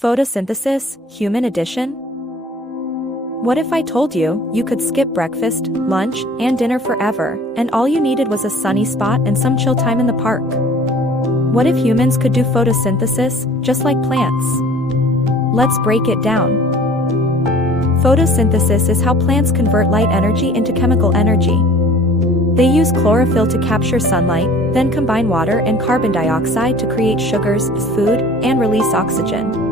Photosynthesis, human edition? What if I told you, you could skip breakfast, lunch, and dinner forever, and all you needed was a sunny spot and some chill time in the park? What if humans could do photosynthesis, just like plants? Let's break it down. Photosynthesis is how plants convert light energy into chemical energy. They use chlorophyll to capture sunlight, then combine water and carbon dioxide to create sugars, food, and release oxygen.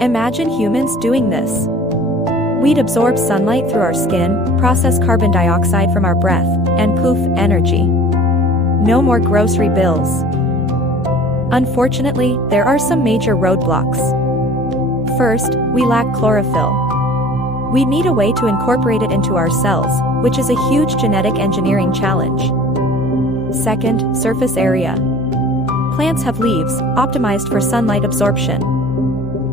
Imagine humans doing this. We'd absorb sunlight through our skin, process carbon dioxide from our breath, and poof, energy. No more grocery bills. Unfortunately, there are some major roadblocks. First, we lack chlorophyll. We need a way to incorporate it into our cells, which is a huge genetic engineering challenge. Second, surface area. Plants have leaves, optimized for sunlight absorption.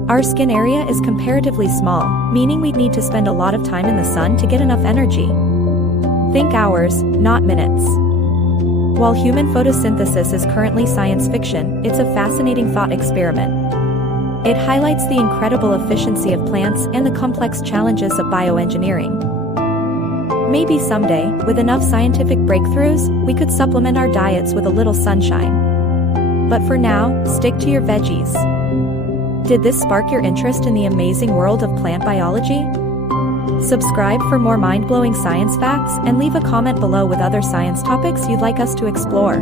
Our skin area is comparatively small, meaning we'd need to spend a lot of time in the sun to get enough energy. Think hours, not minutes. While human photosynthesis is currently science fiction, it's a fascinating thought experiment. It highlights the incredible efficiency of plants and the complex challenges of bioengineering. Maybe someday, with enough scientific breakthroughs, we could supplement our diets with a little sunshine. But for now, stick to your veggies. Did this spark your interest in the amazing world of plant biology? Subscribe for more mind-blowing science facts and leave a comment below with other science topics you'd like us to explore.